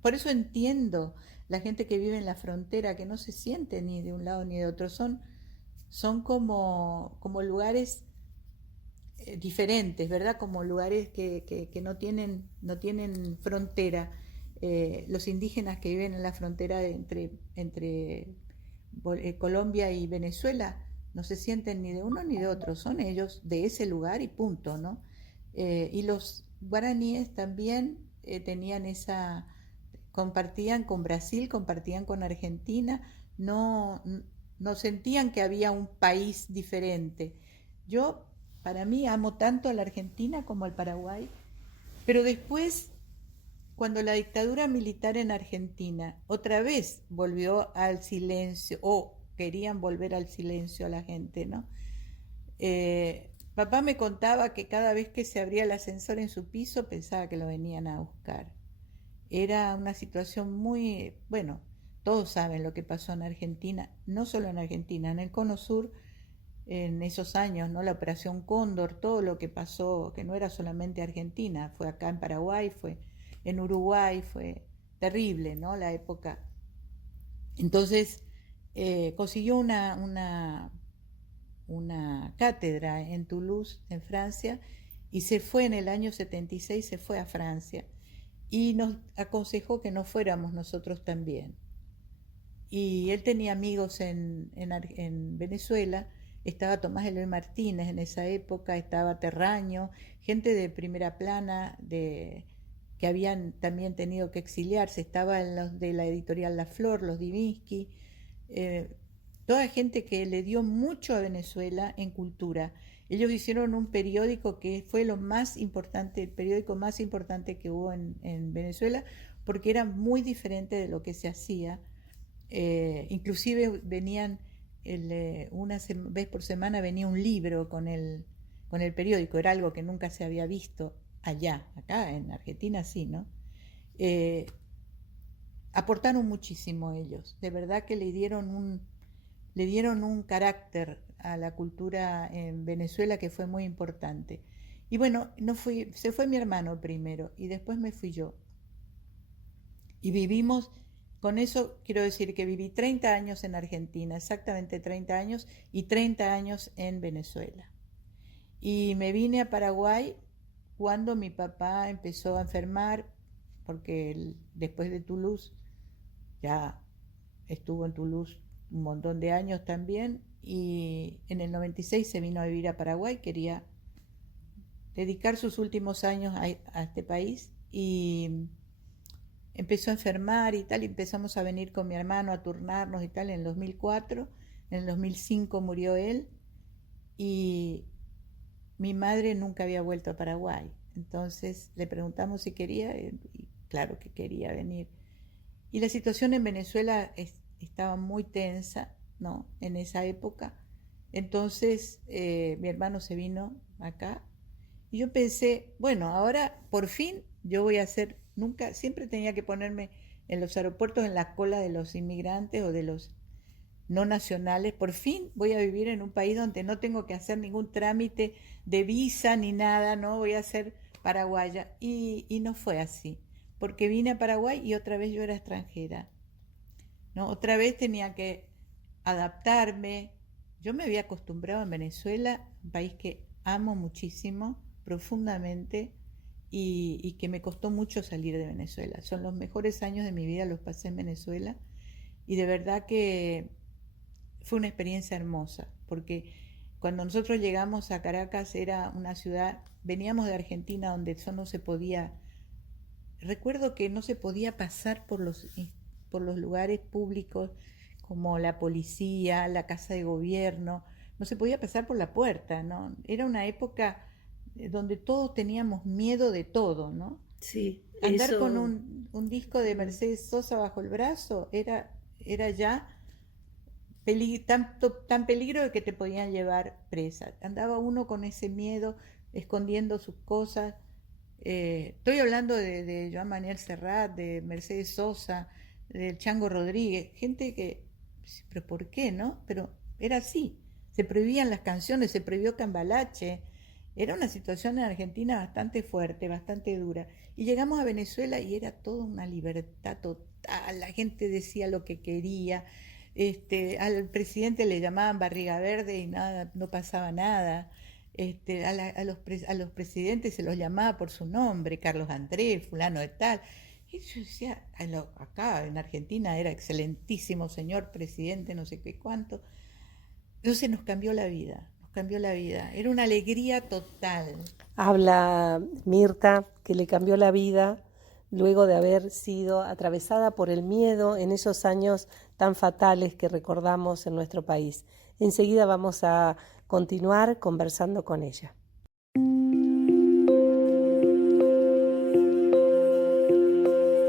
por eso entiendo la gente que vive en la frontera, que no se siente ni de un lado ni de otro, son como lugares diferentes, ¿verdad? Como lugares que no tienen frontera. Los indígenas que viven en la frontera entre Colombia y Venezuela no se sienten ni de uno ni de otro, son ellos de ese lugar y punto, ¿no? Y los guaraníes también tenían compartían con Brasil, compartían con Argentina, no, no sentían que había un país diferente. Yo, para mí, amo tanto a la Argentina como al Paraguay, pero después, cuando la dictadura militar en Argentina otra vez volvió al silencio, o querían volver al silencio a la gente, ¿no? Papá me contaba que cada vez que se abría el ascensor en su piso pensaba que lo venían a buscar. Era una situación muy, bueno, todos saben lo que pasó en Argentina, no solo en Argentina, en el Cono Sur, en esos años, ¿no? La Operación Cóndor, todo lo que pasó, que no era solamente Argentina, fue acá en Paraguay, fue en Uruguay, fue terrible, ¿no? La época. Entonces, consiguió una cátedra en Toulouse, en Francia, y se fue en el año 76, se fue a Francia y nos aconsejó que no fuéramos nosotros también. Y él tenía amigos en Venezuela, estaba Tomás Eloy Martínez en esa época, estaba Terraño, gente de primera plana que habían también tenido que exiliarse, estaban los de la editorial La Flor, los Divinsky, eh, toda gente que le dio mucho a Venezuela en cultura. Ellos hicieron un periódico que fue lo más importante, el periódico más importante que hubo en Venezuela, porque era muy diferente de lo que se hacía. Inclusive venían, una vez por semana venía un libro con el periódico, era algo que nunca se había visto allá, acá en Argentina sí, ¿no? Eh, Aportaron muchísimo ellos, de verdad que le dieron un carácter a la cultura en Venezuela que fue muy importante. Y bueno, se fue mi hermano primero y después me fui yo. Y vivimos, con eso quiero decir que viví 30 años en Argentina, exactamente 30 años, y 30 años en Venezuela. Y me vine a Paraguay cuando mi papá empezó a enfermar, porque después de Toulouse, ya estuvo en Toulouse un montón de años también, y en el 96 se vino a vivir a Paraguay, quería dedicar sus últimos años a este país, y empezó a enfermar y tal, y empezamos a venir con mi hermano a turnarnos y tal en el 2004, en el 2005 murió él, y mi madre nunca había vuelto a Paraguay, entonces le preguntamos si quería, y claro que quería venir. Y la situación en Venezuela estaba muy tensa, ¿no? En esa época. Entonces mi hermano se vino acá y yo pensé, bueno, ahora por fin yo voy a hacer, nunca, siempre tenía que ponerme en los aeropuertos en la cola de los inmigrantes o de los no nacionales, por fin voy a vivir en un país donde no tengo que hacer ningún trámite de visa ni nada, no voy a ser paraguaya. Y no fue así, porque vine a Paraguay y otra vez yo era extranjera, ¿no? Otra vez tenía que adaptarme. Yo me había acostumbrado en Venezuela, un país que amo muchísimo, profundamente, y que me costó mucho salir de Venezuela. Son los mejores años de mi vida, los pasé en Venezuela, y de verdad que fue una experiencia hermosa, porque cuando nosotros llegamos a Caracas era una ciudad, veníamos de Argentina donde eso no se podía, recuerdo que no se podía pasar por los lugares públicos como la policía, la casa de gobierno, no se podía pasar por la puerta, ¿no? Era una época donde todos teníamos miedo de todo, ¿no? Sí, Andar eso... con un disco de Mercedes Sosa bajo el brazo era ya tan peligro de que te podían llevar presa. Andaba uno con ese miedo, escondiendo sus cosas. Estoy hablando de Joan Manuel Serrat, de Mercedes Sosa, del Chango Rodríguez, gente que, pero ¿por qué, no? Pero era así, se prohibían las canciones, se prohibió Cambalache, era una situación en Argentina bastante fuerte, bastante dura. Y llegamos a Venezuela y era toda una libertad total, la gente decía lo que quería, al presidente le llamaban barriga verde y nada, no pasaba nada. A los presidentes se los llamaba por su nombre, Carlos Andrés, fulano de tal. Y yo decía, acá en Argentina era excelentísimo señor presidente, no sé qué cuánto. Entonces nos cambió la vida, era una alegría total. Habla Mirta que le cambió la vida luego de haber sido atravesada por el miedo en esos años tan fatales que recordamos en nuestro país. Enseguida vamos a continuar conversando con ella.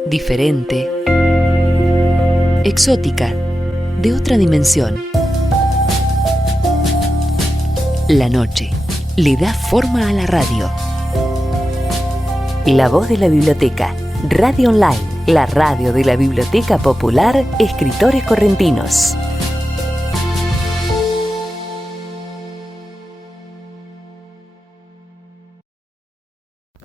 Diferente, exótica, de otra dimensión. La noche le da forma a la radio. La voz de la biblioteca, Radio Online, la radio de la Biblioteca Popular, Escritores Correntinos.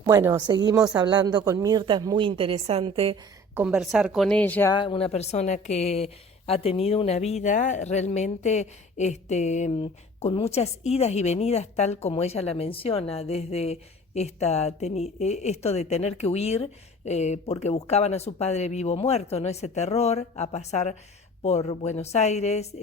Bueno, seguimos hablando con Mirta, es muy interesante conversar con ella, una persona que ha tenido una vida realmente con muchas idas y venidas, tal como ella la menciona, desde esto de tener que huir porque buscaban a su padre vivo o muerto, ¿no? Ese terror, a pasar por Buenos Aires,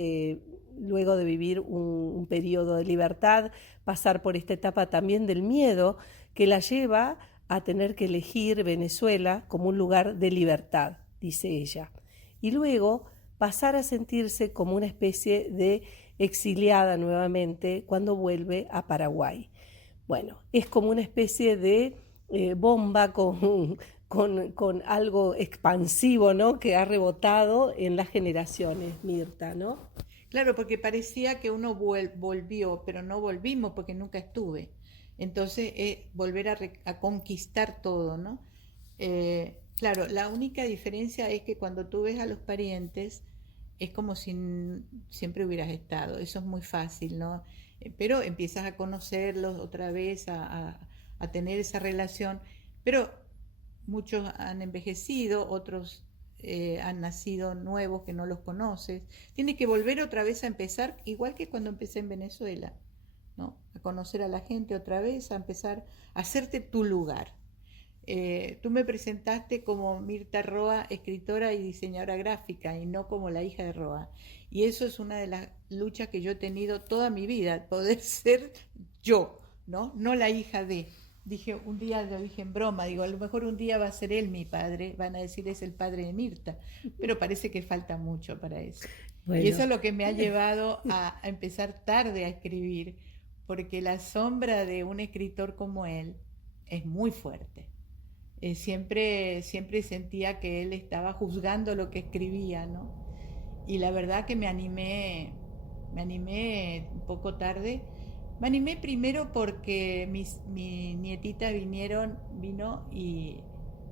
luego de vivir un periodo de libertad, pasar por esta etapa también del miedo que la lleva a tener que elegir Venezuela como un lugar de libertad, dice ella. Y luego pasar a sentirse como una especie de exiliada nuevamente cuando vuelve a Paraguay. Bueno, es como una especie de bomba con algo expansivo, ¿no? Que ha rebotado en las generaciones, Mirta, ¿no? Claro, porque parecía que uno volvió, pero no volvimos porque nunca estuve. Entonces, volver a conquistar todo, ¿no? Claro, la única diferencia es que cuando tú ves a los parientes, es como si siempre hubieras estado. Eso es muy fácil, ¿no? Pero empiezas a conocerlos otra vez, a tener esa relación. Pero muchos han envejecido, otros han nacido nuevos que no los conoces. Tienes que volver otra vez a empezar, igual que cuando empecé en Venezuela, ¿no? A conocer a la gente otra vez, a empezar a hacerte tu lugar. Tú me presentaste como Mirta Roa, escritora y diseñadora gráfica, y no como la hija de Roa. Y eso es una de las luchas que yo he tenido toda mi vida, poder ser yo, ¿no? No la hija de. Dije, un día lo dije en broma, digo, a lo mejor un día va a ser él mi padre, van a decir es el padre de Mirta, pero parece que falta mucho para eso. Bueno. Y eso es lo que me ha llevado a empezar tarde a escribir, porque la sombra de un escritor como él es muy fuerte. Siempre sentía que él estaba juzgando lo que escribía, ¿no? Y la verdad que me animé un poco tarde. Me animé primero porque mi nietita vino y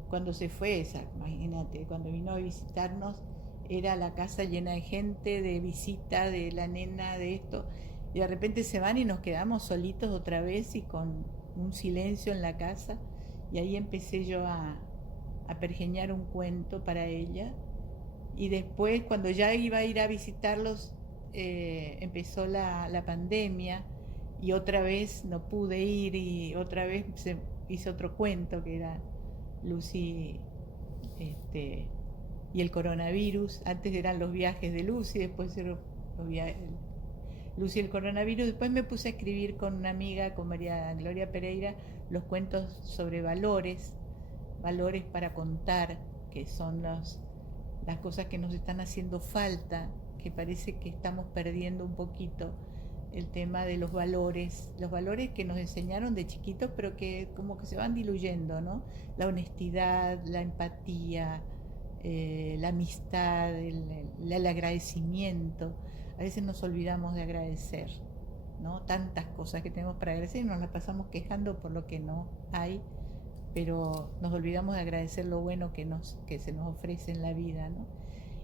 cuando se fue, imagínate, cuando vino a visitarnos, era la casa llena de gente, de visita, de la nena, de esto, y de repente se van y nos quedamos solitos otra vez y con un silencio en la casa, y ahí empecé yo a pergeñar un cuento para ella, y después cuando ya iba a ir a visitarlos, empezó la pandemia, y otra vez no pude ir, y otra vez se hizo otro cuento que era Lucy y el coronavirus. Antes eran los viajes de Lucy, después eran los viajes Lucy y el coronavirus. Después me puse a escribir con una amiga, con María Gloria Pereira, los cuentos sobre valores para contar, que son las cosas que nos están haciendo falta, que parece que estamos perdiendo un poquito el tema de los valores que nos enseñaron de chiquitos, pero que como que se van diluyendo, ¿no? La honestidad, la empatía, la amistad, el agradecimiento. A veces nos olvidamos de agradecer, ¿no? Tantas cosas que tenemos para agradecer y nos las pasamos quejando por lo que no hay, pero nos olvidamos de agradecer lo bueno que se nos ofrece en la vida, ¿no?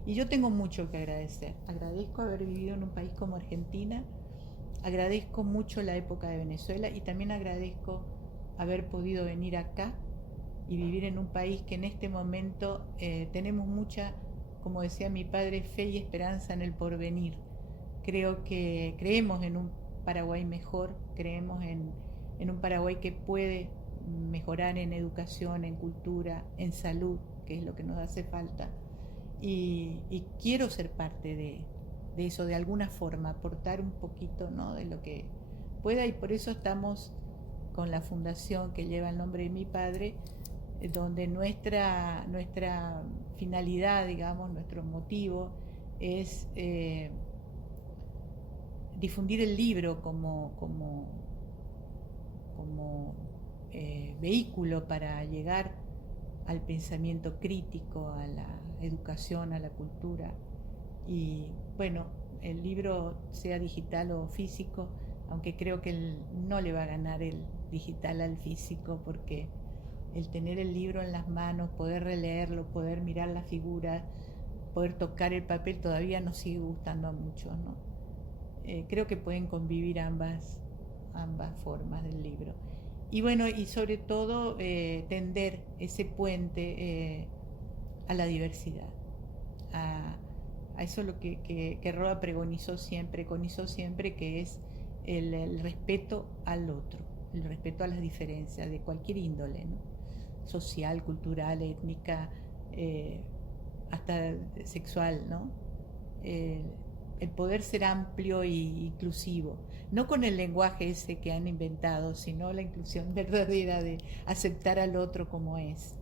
Y yo tengo mucho que agradecer. Agradezco haber vivido en un país como Argentina, agradezco mucho la época de Venezuela y también agradezco haber podido venir acá y vivir en un país que en este momento tenemos mucha, como decía mi padre, fe y esperanza en el porvenir. Creemos en un Paraguay mejor, creemos en un Paraguay que puede mejorar en educación, en cultura, en salud, que es lo que nos hace falta. Y quiero ser parte de eso, de alguna forma, aportar un poquito, ¿no?, de lo que pueda, y por eso estamos con la fundación que lleva el nombre de mi padre, donde nuestra finalidad, digamos, nuestro motivo es difundir el libro como vehículo para llegar al pensamiento crítico, a la educación, a la cultura. Y bueno, el libro sea digital o físico, aunque creo que no le va a ganar el digital al físico, porque el tener el libro en las manos, poder releerlo, poder mirar la figura, poder tocar el papel, todavía nos sigue gustando a muchos, ¿no? Creo que pueden convivir ambas formas del libro. Y bueno, y sobre todo tender ese puente a la diversidad, a eso lo que Roa preconizó siempre, que es el respeto al otro, el respeto a las diferencias de cualquier índole, ¿no?, social, cultural, étnica, hasta sexual, ¿no? El poder ser amplio e inclusivo, no con el lenguaje ese que han inventado, sino la inclusión verdadera de aceptar al otro como es.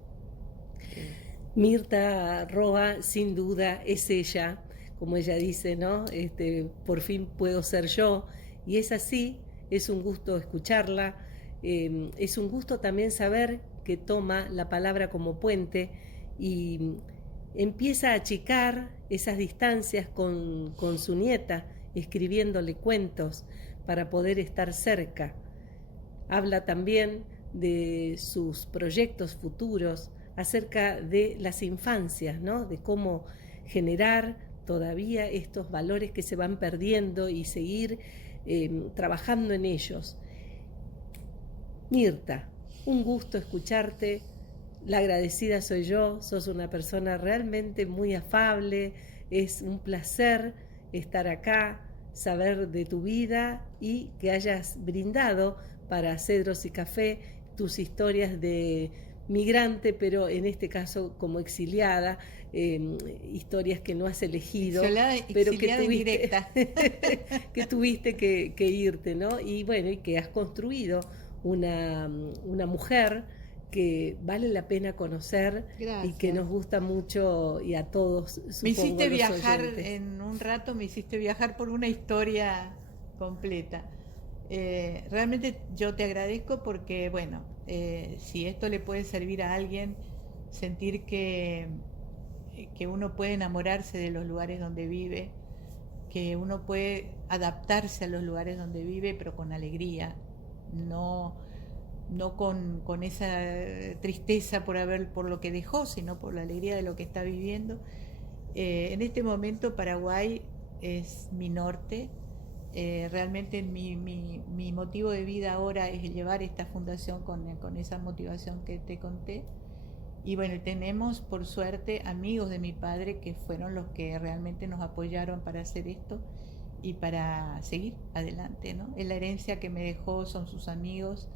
Mirta Roa, sin duda, es ella, como ella dice, ¿no? Por fin puedo ser yo, y es así, es un gusto escucharla, es un gusto también saber que toma la palabra como puente y empieza a achicar esas distancias con su nieta, escribiéndole cuentos para poder estar cerca. Habla también de sus proyectos futuros acerca de las infancias, ¿no?, de cómo generar todavía estos valores que se van perdiendo y seguir trabajando en ellos. Mirta, un gusto escucharte. La agradecida soy yo, sos una persona realmente muy afable, es un placer estar acá, saber de tu vida y que hayas brindado para Cedros y Café tus historias de migrante, pero en este caso como exiliada, historias que no has elegido, pero que tuviste que irte, ¿no? Y bueno, y que has construido una mujer que vale la pena conocer. Gracias. Y que nos gusta mucho, y a todos, supongo, me hiciste viajar oyentes. En un rato, me hiciste viajar por una historia completa. Realmente yo te agradezco porque, bueno, si esto le puede servir a alguien, sentir que uno puede enamorarse de los lugares donde vive, que uno puede adaptarse a los lugares donde vive, pero con alegría, no con esa tristeza por lo que dejó, sino por la alegría de lo que está viviendo. En este momento Paraguay es mi norte. Realmente mi motivo de vida ahora es llevar esta fundación con esa motivación que te conté. Y bueno, tenemos por suerte amigos de mi padre que fueron los que realmente nos apoyaron para hacer esto y para seguir adelante, ¿no? La herencia que me dejó son sus amigos,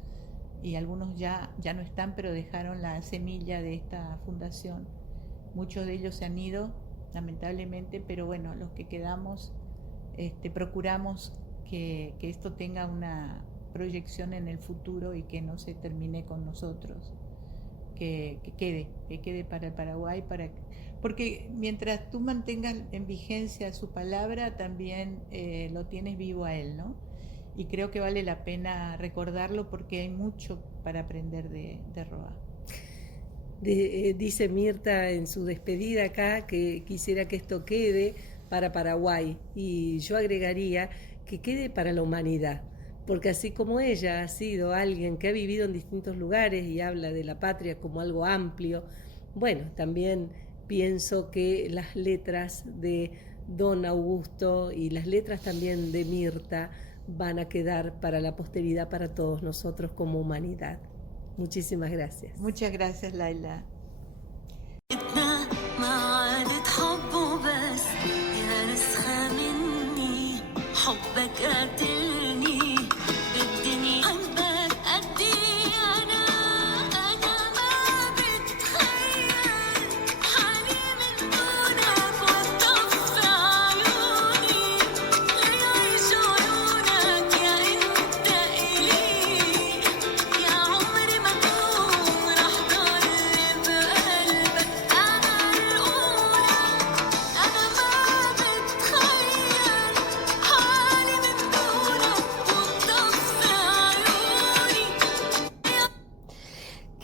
y algunos ya no están, pero dejaron la semilla de esta fundación. Muchos de ellos se han ido, lamentablemente, pero bueno, los que quedamos procuramos que esto tenga una proyección en el futuro y que no se termine con nosotros, que quede para el Paraguay, porque mientras tú mantengas en vigencia su palabra, también lo tienes vivo a él, ¿no? Y creo que vale la pena recordarlo porque hay mucho para aprender de Roa. Dice Mirta en su despedida acá que quisiera que esto quede para Paraguay, y yo agregaría que quede para la humanidad, porque así como ella ha sido alguien que ha vivido en distintos lugares y habla de la patria como algo amplio, bueno, también pienso que las letras de Don Augusto y las letras también de Mirta van a quedar para la posteridad, para todos nosotros como humanidad. Muchísimas gracias. Muchas gracias, Laila.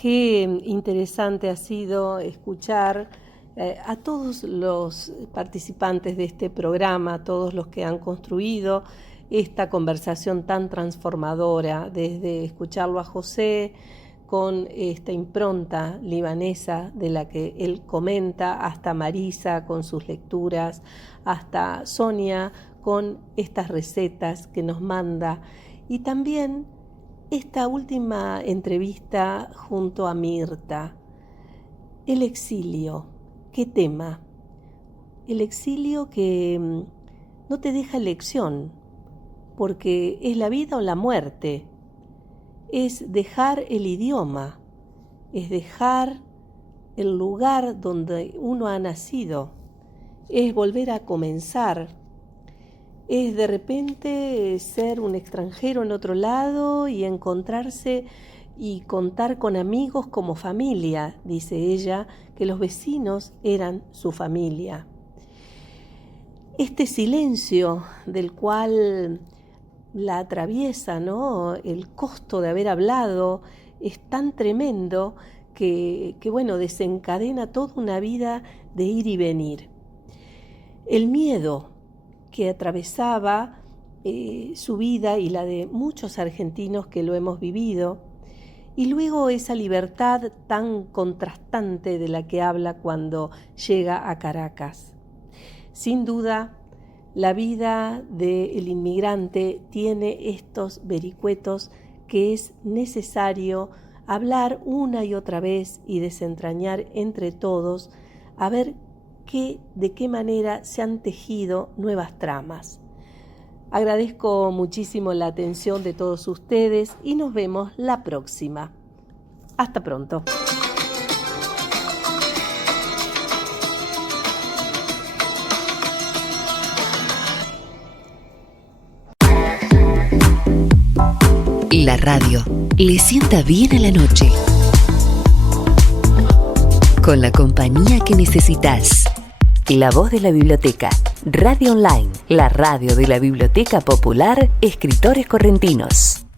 Qué interesante ha sido escuchar a todos los participantes de este programa, a todos los que han construido esta conversación tan transformadora, desde escucharlo a José con esta impronta libanesa de la que él comenta, hasta Marisa con sus lecturas, hasta Sonia con estas recetas que nos manda, y también esta última entrevista junto a Mirta. El exilio, ¿qué tema? El exilio que no te deja elección, porque es la vida o la muerte. Es dejar el idioma, es dejar el lugar donde uno ha nacido, es volver a comenzar, es de repente ser un extranjero en otro lado y encontrarse y contar con amigos como familia, dice ella, que los vecinos eran su familia. Este silencio del cual la atraviesa, ¿no? El costo de haber hablado es tan tremendo que bueno, desencadena toda una vida de ir y venir. El miedo que atravesaba su vida y la de muchos argentinos que lo hemos vivido, y luego esa libertad tan contrastante de la que habla cuando llega a Caracas. Sin duda, la vida del inmigrante tiene estos vericuetos que es necesario hablar una y otra vez y desentrañar entre todos a ver de qué manera se han tejido nuevas tramas. Agradezco muchísimo la atención de todos ustedes y nos vemos la próxima. Hasta pronto. la radio le sienta bien a la noche. Con la compañía que necesitas. La voz de la biblioteca. Radio Online, la radio de la Biblioteca Popular Escritores Correntinos.